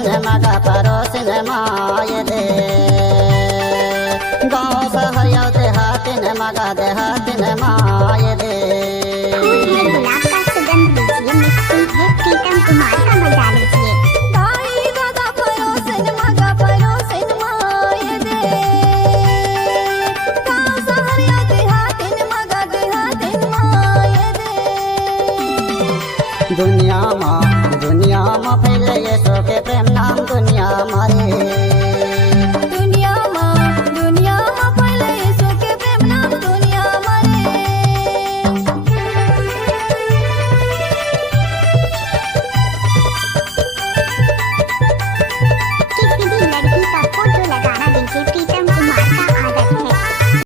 Cinema परोसिनेमा ये दे गाँव शहर या देहातिनेमा ये दे गुलाब का सुगंध लीजिए, मिक्सिंग है प्रीतम कुमार का मजा लीजिए। दाई दादा परोसिनेमा ये दे गाँव शहर या देहातिनेमा ये दे दुनिया में फैले ये सो के प्रेम नाम दुनिया मारे